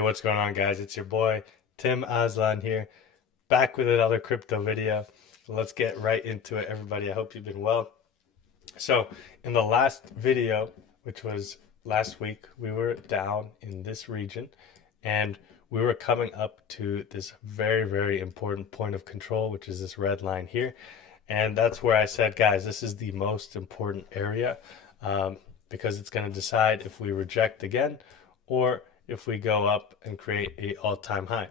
Hey, what's going on, guys? It's your boy Tim Aslan here, back with another crypto video. Let's get right into it, everybody. I hope you've been well. So, in the last video, which was last week, we were down in this region and we were coming up to this very, very important point of control, which is this red line here. And that's where I said, guys, this is the most important area because it's going to decide if we reject again or if we go up and create a all-time high.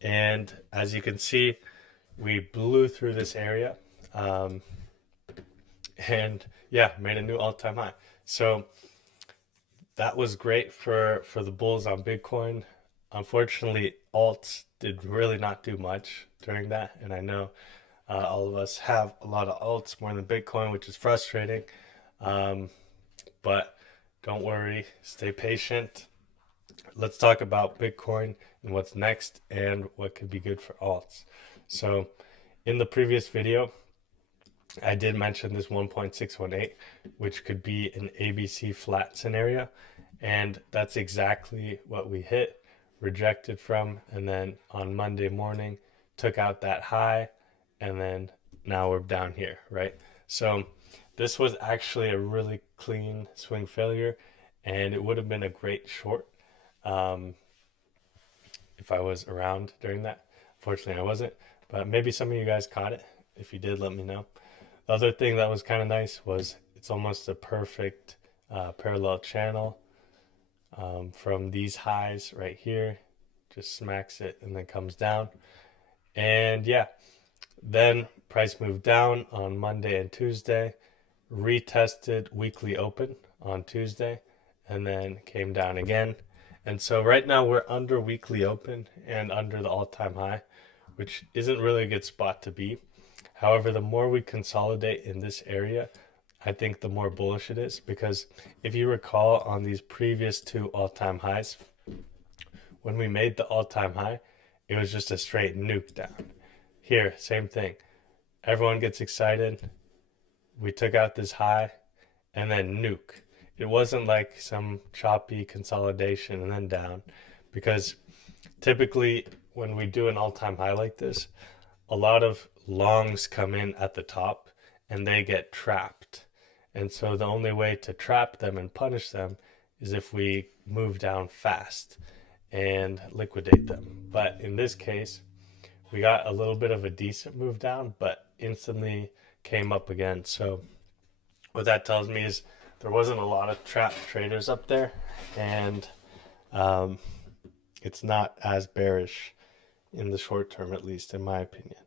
And as you can see, we blew through this area and yeah, made a new all-time high. So that was great for the bulls on Bitcoin. Unfortunately, alts did really not do much during that, and I know all of us have a lot of alts more than Bitcoin, which is frustrating. But don't worry, stay patient. Let's talk about Bitcoin and what's next and what could be good for alts. So in the previous video, I did mention this 1.618, which could be an ABC flat scenario. And that's exactly what we hit, rejected from, and then on Monday morning, took out that high, and then now we're down here, right? So this was actually a really clean swing failure, and it would have been a great short if I was around during that. Fortunately, I wasn't, but maybe some of you guys caught it. If you did, let me know. The other thing that was kind of nice was it's almost a perfect parallel channel from these highs right here. Just smacks it and then comes down. And yeah, then price moved down on Monday and Tuesday, retested weekly open on Tuesday, and then came down again. And so right now we're under weekly open and under the all-time high, which isn't really a good spot to be. However, the more we consolidate in this area, I think the more bullish it is, because if you recall on these previous two all-time highs, when we made the all-time high, it was just a straight nuke down. Here, same thing. Everyone gets excited. We took out this high and then nuke. It wasn't like some choppy consolidation and then down, because typically when we do an all-time high like this, a lot of longs come in at the top and they get trapped. And so the only way to trap them and punish them is if we move down fast and liquidate them. But in this case, we got a little bit of a decent move down, but instantly came up again. So what that tells me is there wasn't a lot of trapped traders up there, and it's not as bearish in the short term, at least in my opinion.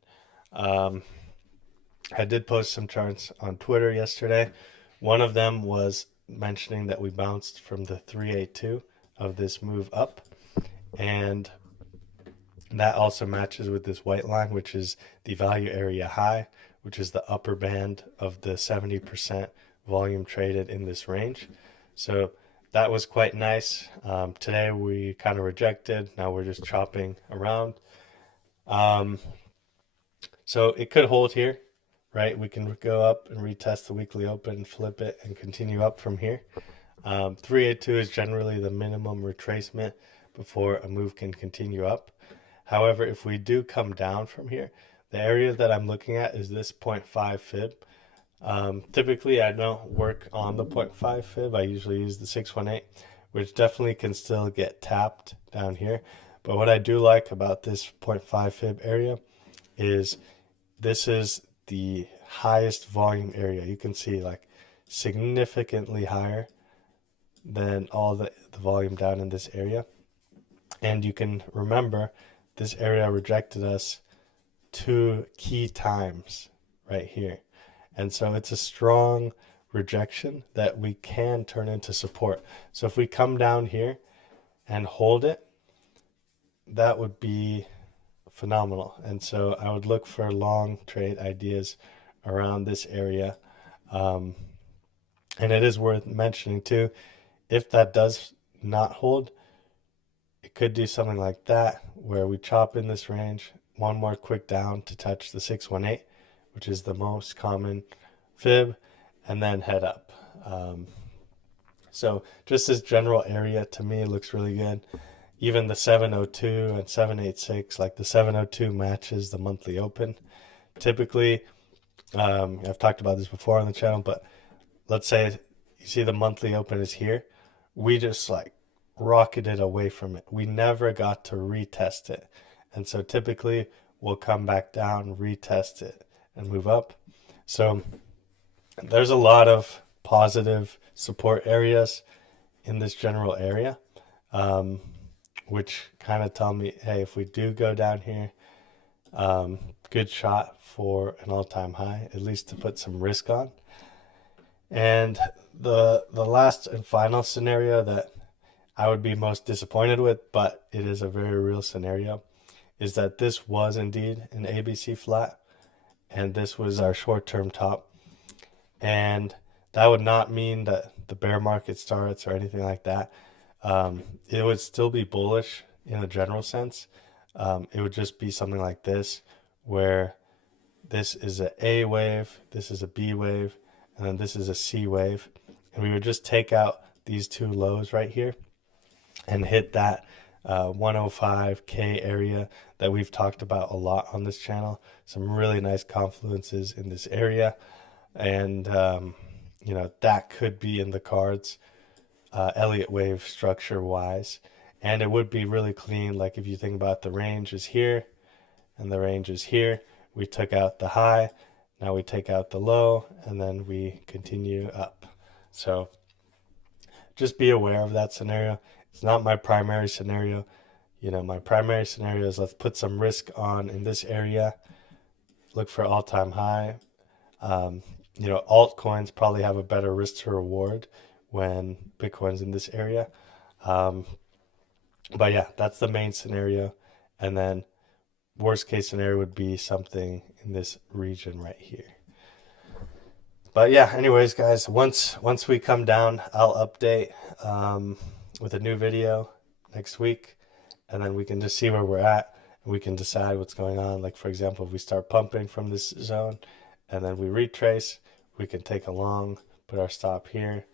I did post some charts on Twitter yesterday. One of them was mentioning that we bounced from the 382 of this move up, and that also matches with this white line, which is the value area high, which is the upper band of the 70% volume traded in this range. So that was quite nice. Today we kind of rejected. Now we're just chopping around. So it could hold here, right? We can go up and retest the weekly open, flip it, and continue up from here. 382 is generally the minimum retracement before a move can continue up. However, if we do come down from here, the area that I'm looking at is this 0.5 fib. Typically, I don't work on the 0.5 fib. I usually use the 618, which definitely can still get tapped down here. But what I do like about this 0.5 fib area is this is the highest volume area. You can see like significantly higher than all the volume down in this area. And you can remember this area rejected us 2 key times right here. And so it's a strong rejection that we can turn into support. So if we come down here and hold it, that would be phenomenal. And so I would look for long trade ideas around this area. And it is worth mentioning too, if that does not hold, it could do something like that, where we chop in this range, one more quick down to touch the 618, which is the most common fib, and then head up. So just this general area to me looks really good. even the 702 and 786, like the 702 matches the monthly open. Typically, I've talked about this before on the channel, but let's say you see the monthly open is here. We just like rocketed away from it. We never got to retest it. And so typically we'll come back down, retest it, and move up. So there's a lot of positive support areas in this general area, which kind of tell me, hey, if we do go down here, good shot for an all-time high, at least to put some risk on. And the last and final scenario that I would be most disappointed with, but it is a very real scenario, is that this was indeed an ABC flat, and this was our short-term top. And that would not mean that the bear market starts or anything like that. It would still be bullish in a general sense. It would just be something like this, where this is a A wave, this is a B wave, and then this is a C wave. And we would just take out these two lows right here and hit that 105K area that we've talked about a lot on this channel. Some really nice confluences in this area. And, you know, that could be in the cards, Elliott wave structure wise. And it would be really clean. Like if you think about the range is here and the range is here, we took out the high, now we take out the low, and then we continue up. So just be aware of that scenario. It's not my primary scenario. You know, my primary scenario is let's put some risk on in this area, look for all-time high. You know, altcoins probably have a better risk to reward when Bitcoin's in this area. But yeah, that's the main scenario. And then worst case scenario would be something in this region right here. But yeah, anyways, guys, once we come down, I'll update with a new video next week, and then we can just see where we're at, and we can decide what's going on. Like, for example, if we start pumping from this zone and then we retrace, we can take a long, put our stop here.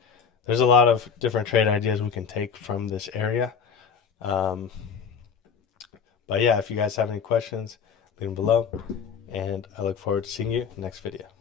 There's a lot of different trade ideas we can take from this area. But yeah, if you guys have any questions, leave them below, and I look forward to seeing you in the next video.